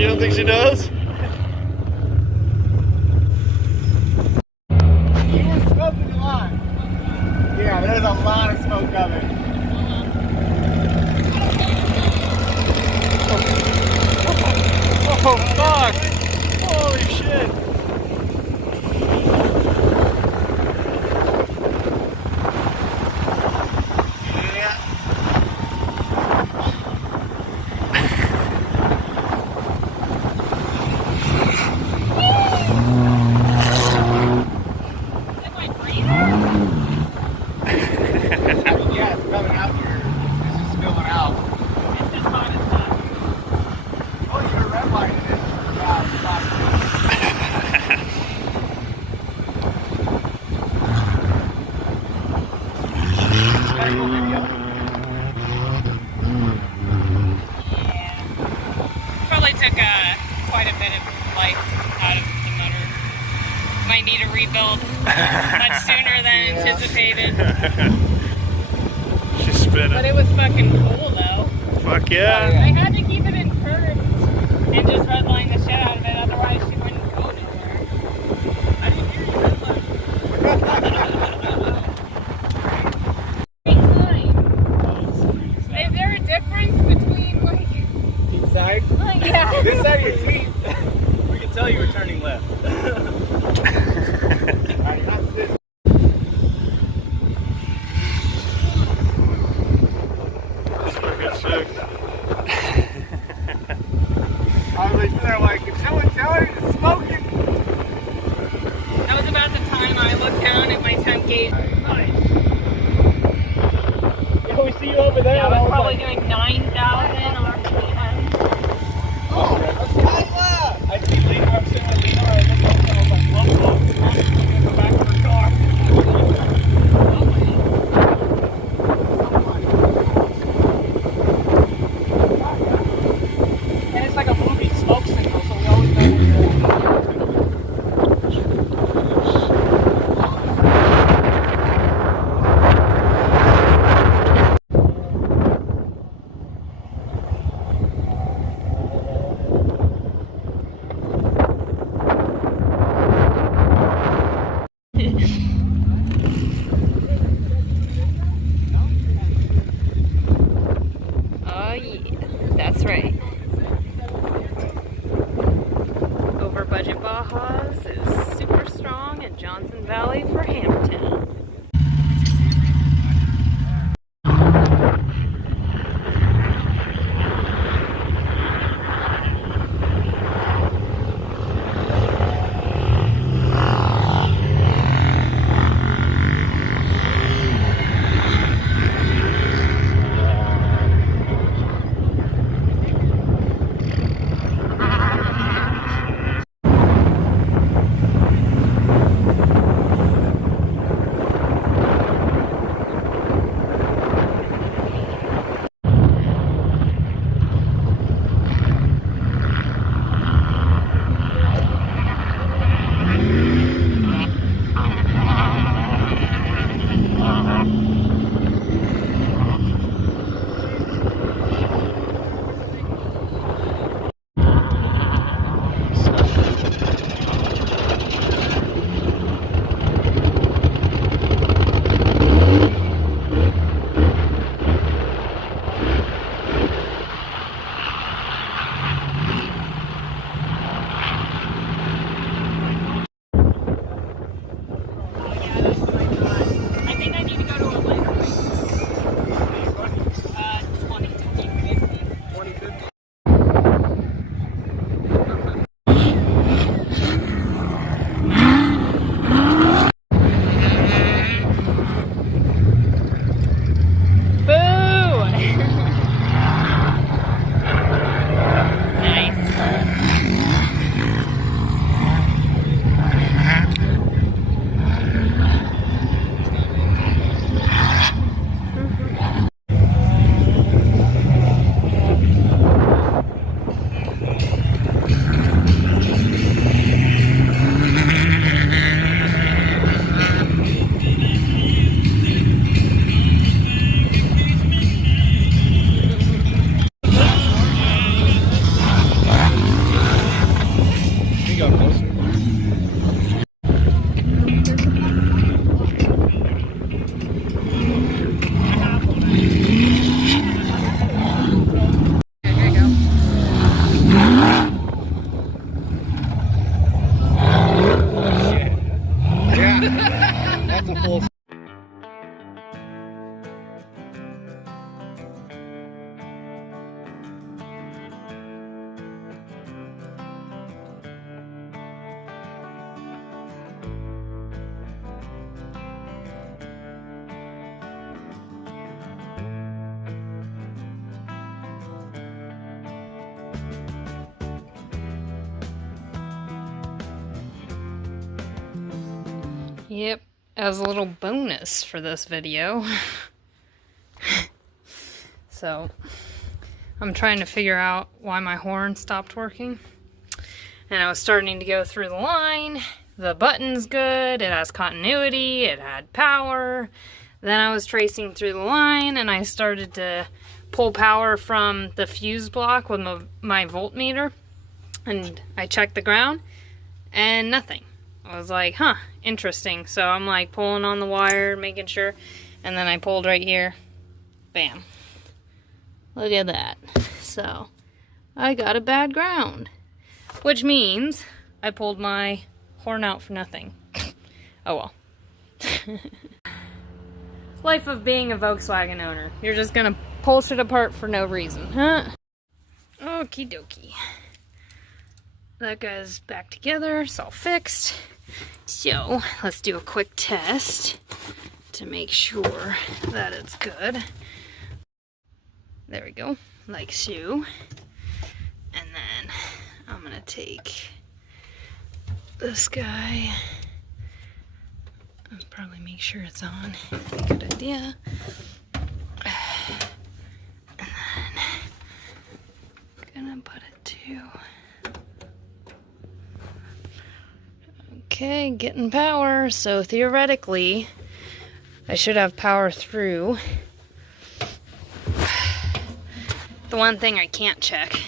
You don't think she knows? You were smoking a lot. Yeah, there's a lot of smoke coming. Oh fuck! Holy shit! Yeah, it's coming out here. It's just spilling out. It's just hot as fuck. Oh, you're redlining it. Yeah. Probably took quite a bit of life out of the motor. Might need a rebuild much sooner than anticipated. She's spinning. But it was fucking cool though. Fuck yeah. I had to keep it in first and just redline the shit out of it, otherwise she wouldn't go anywhere. I didn't hear you redline. Is there a difference between like Each side? like yeah. This side of your teeth. We can tell you were turning left. Alright, not this. That's fucking sick. I was like, they're like, can someone tell her it's smoking? That was about the time I looked down at my temp gauge. Yeah, we see you over there. Yeah, I was probably doing 9,000 RPM. Oh, let's go left. I see Lena, I'm sitting with Lena, I looked up and I was like, look, I'm in the back of her car. And it's like a movie smoke signal, so we always know where Oh yeah, that's right. Over Budget Bajas is super strong in Johnson Valley for Hamilton. Yep, as a little bonus for this video. So, I'm trying to figure out why my horn stopped working. And I was starting to go through the line. The button's good, it has continuity, it had power. Then I was tracing through the line and I started to pull power from the fuse block with my voltmeter. And I checked the ground and nothing. I was like, huh, interesting. So I'm like pulling on the wire, making sure. And then I pulled right here. Bam. Look at that. So I got a bad ground. Which means I pulled my horn out for nothing. Oh well. Life of being a Volkswagen owner. You're just gonna pull shit apart for no reason, huh? Okie dokie. That guy's back together, it's all fixed. So, let's do a quick test to make sure that it's good. There we go, like so. And then I'm gonna take this guy and probably make sure it's on. Good idea. And then gonna put it to. Okay, getting power. So theoretically, I should have power through. The one thing I can't check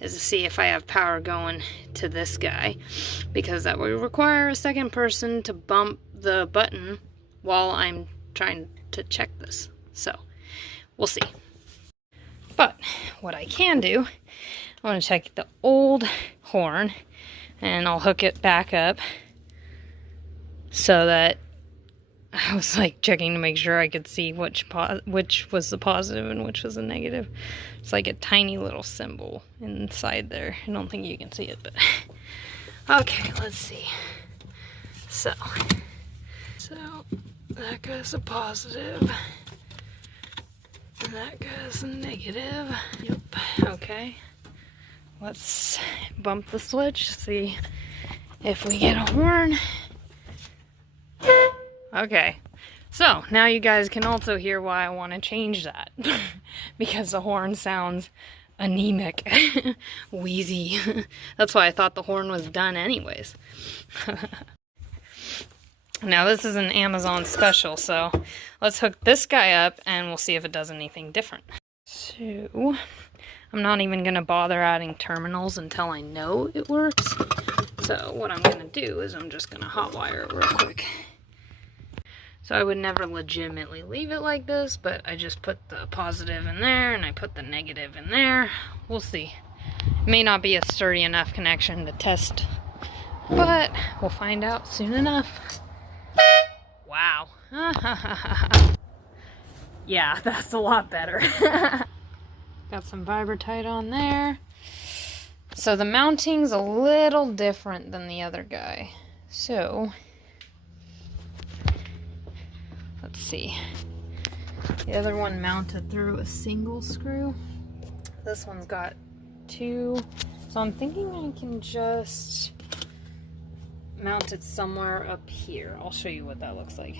is to see if I have power going to this guy, because that would require a second person to bump the button while I'm trying to check this. So, we'll see. But what I can do, I want to check the old horn, and I'll hook it back up so that I was like checking to make sure I could see which was the positive and which was the negative. It's like a tiny little symbol inside there. I don't think you can see it, but okay, let's see. So that guy's a positive and that guy's a negative. Yep. Okay, let's bump the switch, see if we get a horn. Okay, so now you guys can also hear why I want to change that. Because the horn sounds anemic, wheezy. That's why I thought the horn was done anyways. Now this is an Amazon special, so let's hook this guy up and we'll see if it does anything different. So, I'm not even going to bother adding terminals until I know it works. So what I'm going to do is I'm just going to hotwire it real quick. So I would never legitimately leave it like this, but I just put the positive in there and I put the negative in there. We'll see. It may not be a sturdy enough connection to test, but we'll find out soon enough. Wow. Yeah, that's a lot better. Got some Vibratite on there. So the mounting's a little different than the other guy. So let's see. The other one mounted through a single screw. This one's got two. So I'm thinking I can just mount it somewhere up here. I'll show you what that looks like.